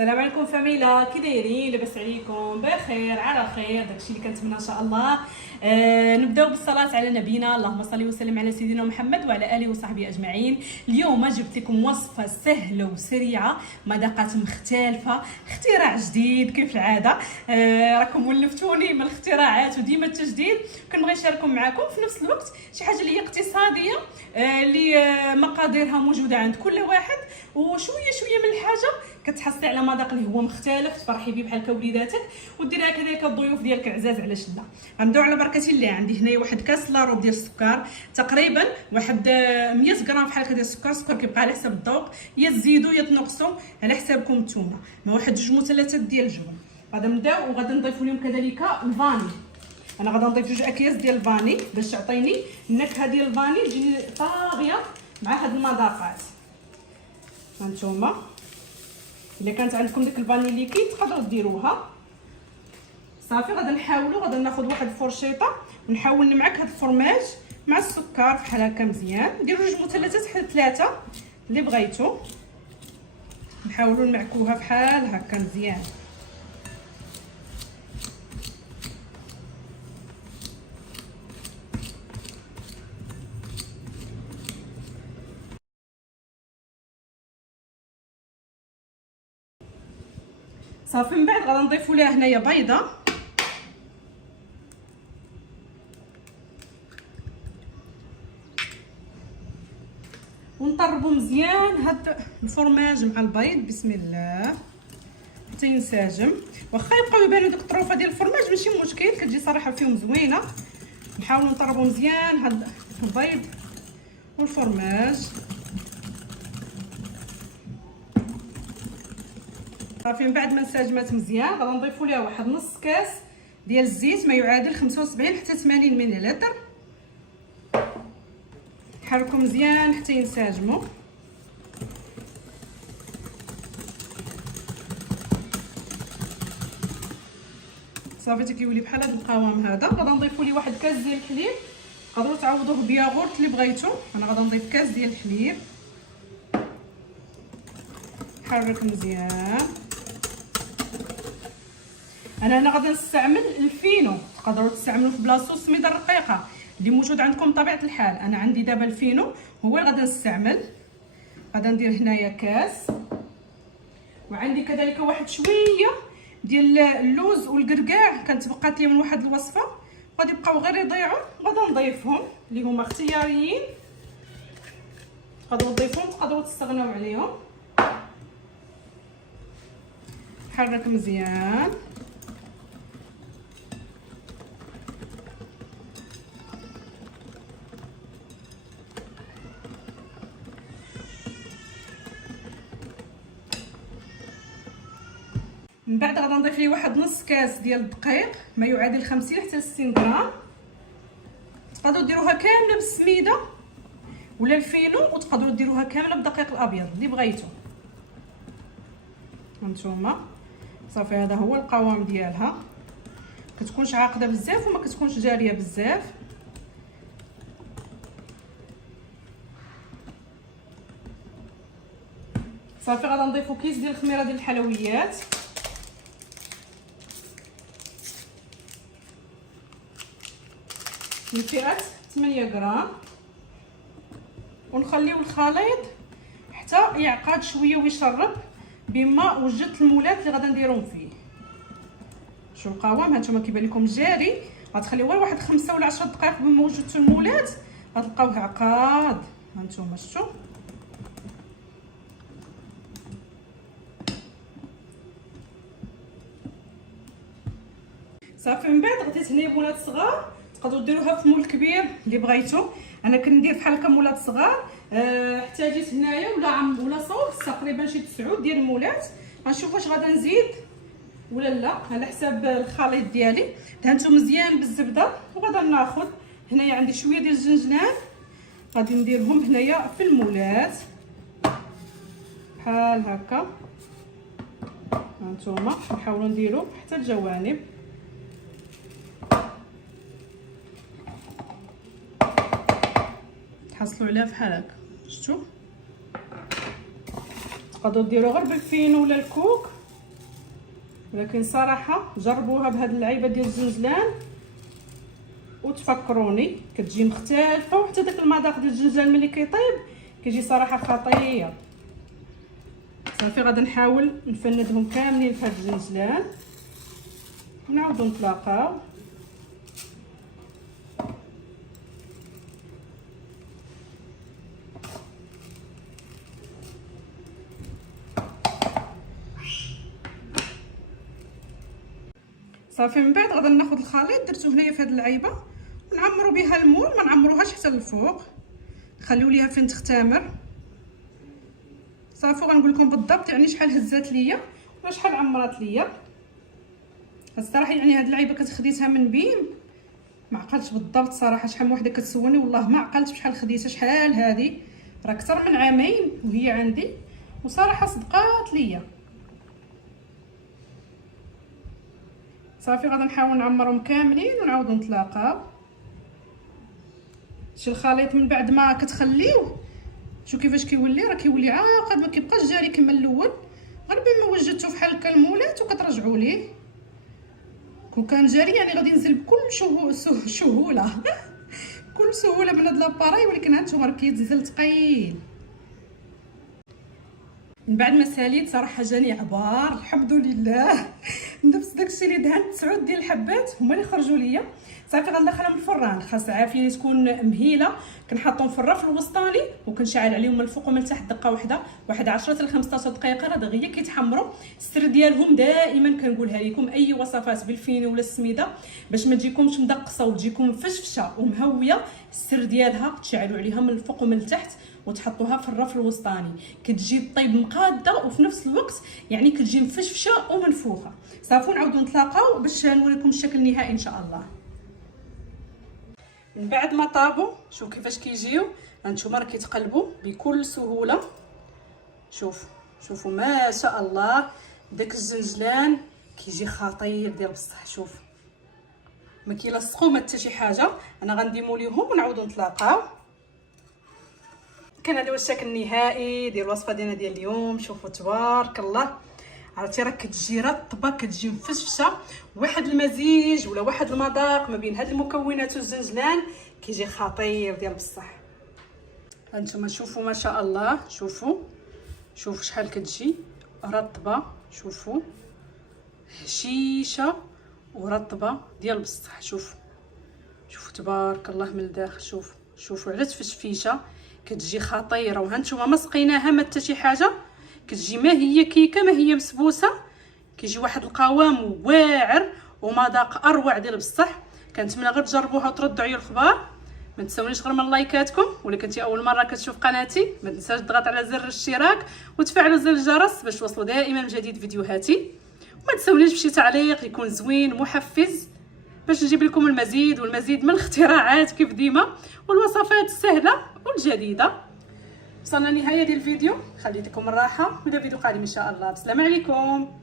السلام عليكم فاميلا، كي دايرين؟ لاباس عليكم؟ بخير على خير، داكشي اللي كنتمنى ان شاء الله. نبداو بالصلاه على نبينا، اللهم صل وسلم على سيدنا محمد وعلى اله وصحبه اجمعين. اليوم جبت لكم وصفه سهله وسريعه، مذاقات مختلفه، اختراع جديد كيف العاده. راكم ولفتوني من الاختراعات وديما التجديد، كنبغي نشاركهم معكم في نفس الوقت شي حاجه اللي هي اقتصاديه، اللي مقاديرها موجوده عند كل واحد، وشويه شويه من الحاجه كتحصلي على مذاق اللي هو مختلف، تفرحي به بحال كوليداتك وديريها كذلك الضيوف ديالك العزاز على شده. غنبداو على بركه الله. عندي هنايا واحد كاس لاروب ديال السكر، تقريبا واحد 100 غرام بحال هكا ديال السكر كيبقى على حسب الذوق، يا تزيدوا يا تنقصوا على حسابكم نتوما، مع واحد 2 مثلثات ديال الجبن. غادي نبداو وغادي نضيفوا لهم كذلك الفاني. انا غادي نضيف 2 اكياس ديال الفاني باش تعطيني النكهه ديال الفاني تجيني طاغيه مع هاد المذاقات. هانتوما الا كانت عندكم ديك الفاني ليكيد تقدروا ديروها. صافي غادي نحاولوا، غادي ناخذ واحد الفرشيطه ونحاول نمعك هاد الفرماج مع السكر بحال هكا مزيان. ديروا 2 مثلثات حتى 3 اللي بغيتو، نحاولوا نمعكوها بحال هكا مزيان. صافي من بعد غادي نضيفوا ليها هنايا بيضه، ونطربوا مزيان هاد الفرماج مع البيض. بسم الله حتى ينسجم. واخا يبقاو يبانوا ديك الطروفه ديال الفرماج ماشي مشكل، كتجي صراحه فيهم زوينه. نحاولوا نطربوا مزيان هاد البيض والفرماج. صافي من بعد ما انسجمات مزيان غادي نضيفوا ليها واحد نص كاس ديال الزيت، ما يعادل 75 حتى 80 مليلتر. نحركوا مزيان حتى ينسجموا. صافي تكيولي بحال هذا القوام هذا. غادي نضيفوا ليه واحد كاس ديال الحليب، تقدروا تعوضوه بياغورت اللي بغيتو. انا غادي نضيف كاس ديال الحليب، نحرك مزيان. انا هنا غادي نستعمل الفينو، تقدروا تستعملوا في بلاصتو السميده الرقيقه اللي موجود عندكم بطبيعه الحال. انا عندي دابا الفينو هو اللي غادي نستعمل. غادي ندير هنايا كاس، وعندي كذلك واحد شويه ديال اللوز والقرقاع كانت بقات لي من واحد الوصفه، غادي يبقاو غير يضيعوا. غادي نضيفهم اللي هما اختياريين، تقدروا تضيفوهم تقدروا تستغناو عليهم. حرك مزيان. من بعد غادي نضيف ليه واحد نص كاس ديال الدقيق، ما يعادل 50 حتى 60 غرام. تقدروا ديروها كامله بالسميده ولا الفينو، وتقدروا ديروها كامله بالدقيق الابيض اللي بغيتو هانتوما. صافي هذا هو القوام ديالها، كتكونش عاقده بزاف وما كتكونش جاريه بزاف. صافي غادي نضيفو كيس ديال الخميره ديال الحلويات، من فئه 8 غرام، ونخليو الخليط حتى يعقد شويه ويشرب بما وجدت المولات اللي غادي نديرهم فيه. شوفوا القوام هانتوما كيبان لكم جاري، غتخليوه غير واحد 5 ولا 10 دقائق بما وجدتو المولات غتلقاوه عقاد. هانتوما شفتوا. صافي من بعد غديت هنايا مولات صغار، تقدروا ديروها في مول كبير اللي بغيتو. انا كندير بحال هكا مولات صغار. حتى جيت هنايا ولا صوص تقريبا شي 9 ديال المولات. غنشوف واش غادا نزيد ولا لا على حساب الخليط ديالي. دهنتو مزيان بالزبده، وغادا ناخذ هنايا عندي شويه ديال الجنجنان غادي نديرهم هنايا في المولات بحال هكا. هانتوما نحاولوا نديرو حتى الجوانب. تحصلوا عليها بحال هكا. شفتوا؟ تقدروا ديروا غير بالفينو ولا الكوك ولكن صراحه جربوها بهاد اللعيبه ديال الزنجلان وتفكروني كتجي مختلفه، وحتى داك المذاق ديال الزنجلان ملي كيطيب كيجي صراحه خطير. صافي غادي نحاول نفندهم كاملين في هاد الزنجلان ونعاودو نتلاقاو. صافي من بعد غادي ناخذ الخليط درتو هنايا في هاد اللعيبه ونعمرو بها المول، ما نعمروهاش حتى للفوق، نخليو ليها فين تختمر. صافي غنقول لكم بالضبط يعني شحال هزات ليا ولا شحال عمرات ليا. الصراحه يعني هاد اللعيبه كتخديتها من بين ما عقلتش بالضبط صراحه شحال من وحده كتسولني، والله ما عقلت بشحال خديتها. شحال هذه راه اكثر من عامين وهي عندي، وصراحه صدقات ليا. صافي غادي نحاول نعمرهم كاملين ونعاودو نتلاقاو. شي الخليط من بعد ما كتخليوه شو كيفاش كيولي، راه كيولي عاقد، ما كيبقاش جاري كما الاول، غير بما وجدتو فحال هكا المولات وكترجعوا ليه. كون كان جاري يعني غادي ينزل بكل سهوله بكل سهوله من هاد لاباراي، ولكن هانتوما راه كيتزل ثقيل. من بعد ما ساليت صراحه جاني عبار الحمد لله. نفس داكشي اللي دهنت 9 ديال الحبات هما اللي خرجوا ليا. صافي غندخلهم الفران، خاص عافيه تكون مهيله، كنحطهم في الرف الوسطاني وكنشعل عليهم من الفوق ومن التحت دقه واحده 10 ل 15 دقيقه راه دغيا كيتحمروا. السر ديالهم دائما كنقولها لكم اي وصفات بالفيني ولا السميده باش ما تجيكمش مدقصه وتجيكم مفشفشه ومهويه، السر ديالها تشعلوا عليها من الفوق ومن التحت وتحطوها في الرف الوسطاني، كتجي طيب مقاده وفي نفس الوقت يعني كتجي مفشفشه ومنفوخه. صافي نعاودو نتلاقاو باش نوريكم الشكل النهائي ان شاء الله. من بعد ما طابوا شوف كيفاش كيجيو، هانتوما راه كيتقلبوا بكل سهوله. شوفوا ما شاء الله داك الزنجلان كيجي خطير ديال بصح. شوف ما كيلصقوا ما حتى شي حاجه. انا غنديمو ليهم ونعاودو نتلاقاو. كان هذا هو الشكل النهائي ديال الوصفه ديالنا ديال اليوم. شوفوا تبارك الله، عرفتي راه كتجي رطبه كتجي مفشفشه، واحد المزيج ولا واحد المذاق ما بين هاد المكونات والزنجلان كيجي خطير ديال بصح. هانتوما شوفوا ما شاء الله، شوفوا شحال كتجي رطبه، شوفوا هشيشه ورطبه ديال بصح. شوفوا تبارك الله من الداخل. شوفوا على تفشفيشه كتجي خطيره. وهانتوما ما سقيناها ما حتى شي حاجه، كتجي ما هي كيكه ما هي مسبوسه، كيجي واحد القوام واعر ومذاق اروع ديال بصح. كنتمنى غير تجربوها وتردوا عليا الخبار. ما تنساونيش غير من لايكاتكم، ولا كنتي اول مره كتشوف قناتي ما تنساش تضغط على زر الاشتراك وتفعلوا زر الجرس باش توصلوا دائما بجديد فيديوهاتي. وما تنساونيش بشي تعليق يكون زوين محفز باش نجيب لكم المزيد والمزيد من الاختراعات كيف ديما والوصفات السهله والجديده. وصلنا لنهايه ديال الفيديو، خليت لكم الراحه والى فيديو قادم ان شاء الله. بسلام عليكم.